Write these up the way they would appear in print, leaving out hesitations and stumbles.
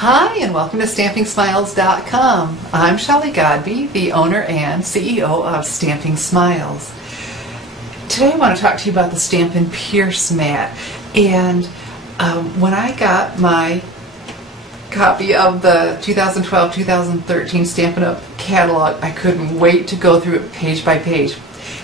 Hi, and welcome to StampingSmiles.com. I'm Shelley Godby, the owner and CEO of Stampin' Smiles. Today I want to talk to you about the Stampin Pierce Mat. And when I got my copy of the 2012-2013 Stampin' Up! Catalog, I couldn't wait to go through it page by page.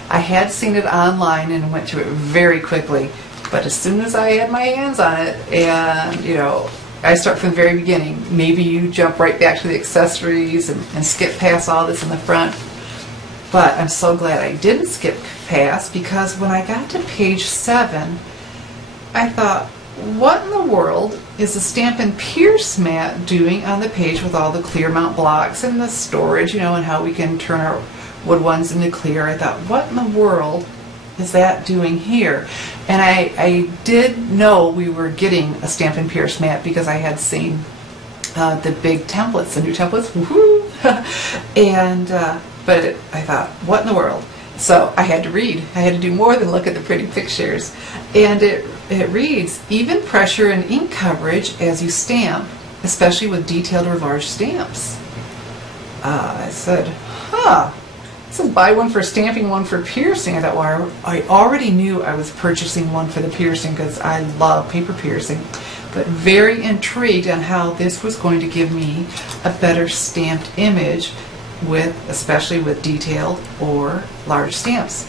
I had seen it online and went through it very quickly, but as soon as I had my hands on it, and I start from the very beginning. Maybe you jump right back to the accessories and skip past all this in the front. But I'm so glad I didn't skip past, because when I got to page 7, I thought, what in the world is the Stampin' Pierce Mat doing on the page with all the clear mount blocks and the storage, and how we can turn our wood ones into clear? I thought, what in the world is that doing here? And I did know we were getting a Stampin' Pierce Mat because I had seen the big templates, the new templates, woohoo! But I thought, what in the world? So I had to read. I had to do more than look at the pretty pictures. And it reads, even pressure and ink coverage as you stamp, especially with detailed or large stamps. I said, huh. It says buy one for stamping, one for piercing. I thought, well, I already knew I was purchasing one for the piercing because I love paper piercing, but very intrigued on how this was going to give me a better stamped image, especially with detailed or large stamps.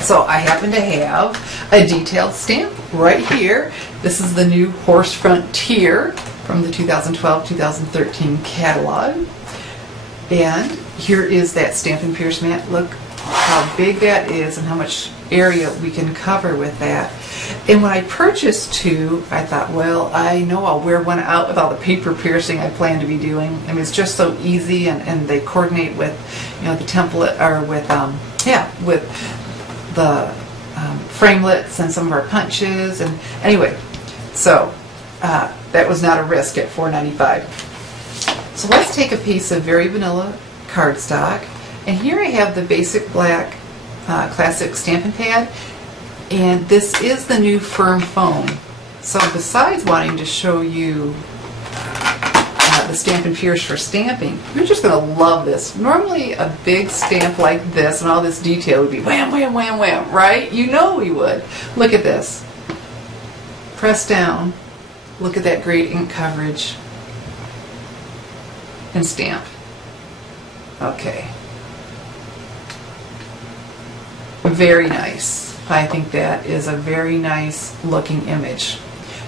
So I happen to have a detailed stamp right here. This is the new Horse Frontier from the 2012-2013 catalog. And here is that Stampin' Pierce Mat. Look how big that is and how much area we can cover with that. And when I purchased two, I thought, well, I know I'll wear one out with all the paper piercing I plan to be doing. I mean, it's just so easy, and they coordinate with, the template, or with the framelits and some of our punches. And anyway, so that was not a risk at $4.95. So let's take a piece of very vanilla cardstock, and here I have the basic black classic Stampin' Pad, and this is the new firm foam. So besides wanting to show you the Stampin' Pierce for stamping, you're just going to love this. Normally a big stamp like this and all this detail would be wham, wham, wham, wham, right? You know we would. Look at this. Press down. Look at that great ink coverage. And stamp. Okay. Very nice. I think that is a very nice looking image.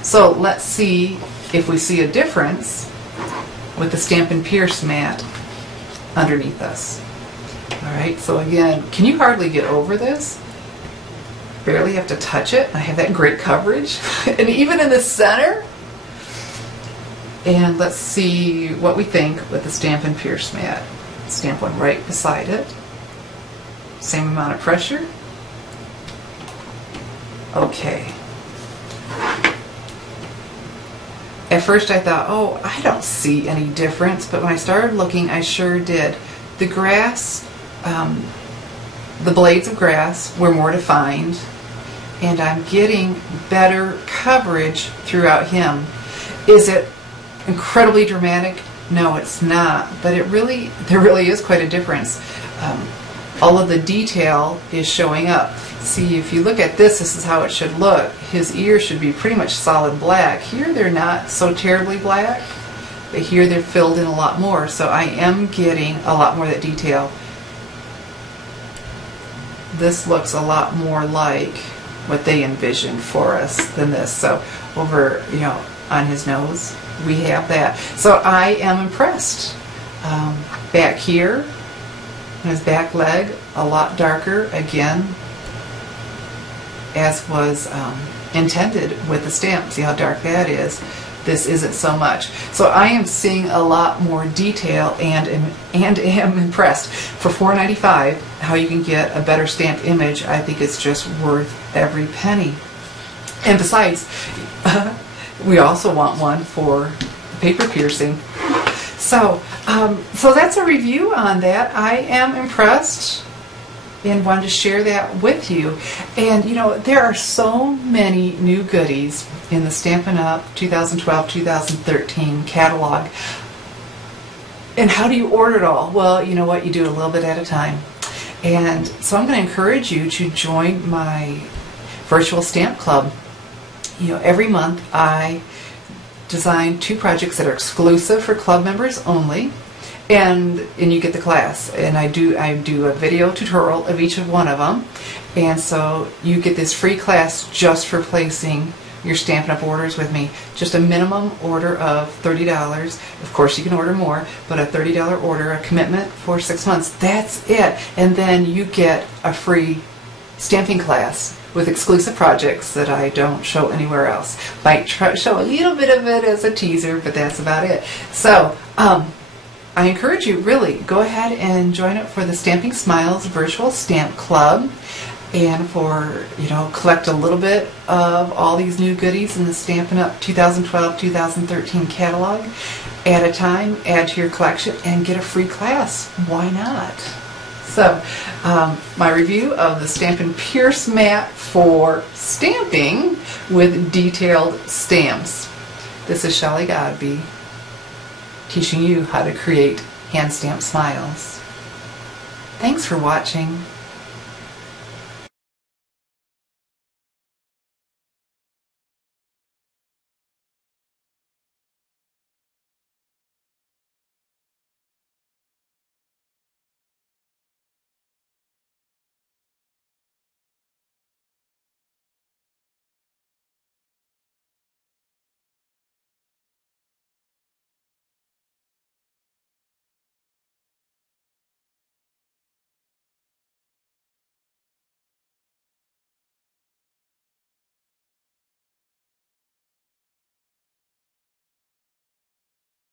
So let's see if we see a difference with the Stampin' Pierce Mat underneath us. Alright, so again, can you hardly get over this? Barely have to touch it. I have that great coverage. And even in the center. And let's see what we think with the Stampin' Pierce Mat. Stamp one right beside it. Same amount of pressure. Okay. At first I thought, oh, I don't see any difference, but when I started looking, I sure did. The grass, the blades of grass were more defined, and I'm getting better coverage throughout him. Is it incredibly dramatic? No, it's not, but there really is quite a difference. All of the detail is showing up. See, if you look at this is how it should look. His ears should be pretty much solid black. Here they're not so terribly black, but here they're filled in a lot more, so I am getting a lot more of that detail. This looks a lot more like what they envisioned for us than this. So over, on his nose, we have that. So I am impressed. Back here, his back leg, a lot darker, again, as was intended with the stamp. See how dark that is? This isn't so much. So I am seeing a lot more detail and am impressed. For $4.95, how you can get a better stamped image, I think it's just worth every penny. And besides, we also want one for paper piercing. So that's a review on that. I am impressed. and wanted to share that with you. And you know, there are so many new goodies in the Stampin' Up! 2012-2013 catalog. And how do you order it all? Well, you know what, you do it a little bit at a time. And so I'm going to encourage you to join my virtual stamp club. You know, every month I design 2 projects that are exclusive for club members only. And you get the class, and I do a video tutorial of each of one of them, and so you get this free class just for placing your Stampin' Up! Orders with me. Just a minimum order of $30. Of course you can order more, but a $30 order, a commitment for 6 months, that's it. And then you get a free stamping class with exclusive projects that I don't show anywhere else. Might show a little bit of it as a teaser, but that's about it. So I encourage you, really, go ahead and join up for the Stamping Smiles Virtual Stamp Club, and for, you know, collect a little bit of all these new goodies in the Stampin' Up! 2012-2013 catalog at a time, add to your collection, and get a free class. Why not? So, my review of the Stampin' Pierce Mat for stamping with detailed stamps. This is Shelley Godby, teaching you how to create hand-stamped smiles. Thanks for watching.